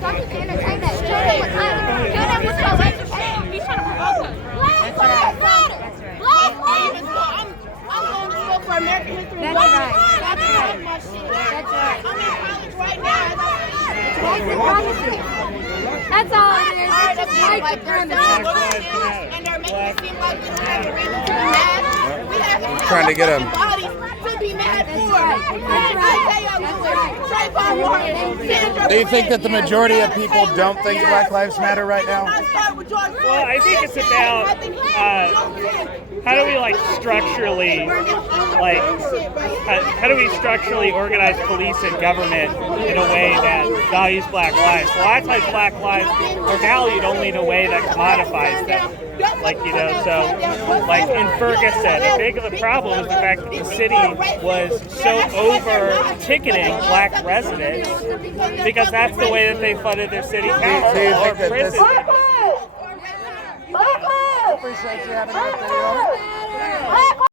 Don't just entertain that. Kill them with kindness. Kill them with your education. He's trying to provoke us. Black lives matter. Black lives matter. I'm going to school for American history. That's right. That's right. That's right. I'm in college right now. White supremacy. That's all it is. It's just white supremacy. And they're making it seem like we don't have a reason to be mad. We have Trying to get 'em. bodies to be mad for. Do you think that the majority of people don't think Black Lives Matter right now? Well, I think it's about how do we structurally how do we structurally organize police and government in a way that values Black lives? A lot of times Black lives are valued only in a way that commodifies them. So in Ferguson, a big of the problem is the fact that the city was so over ticketing Black residents because that's the way that they funded their city council Do you or think that this- prison. Appreciate you having me.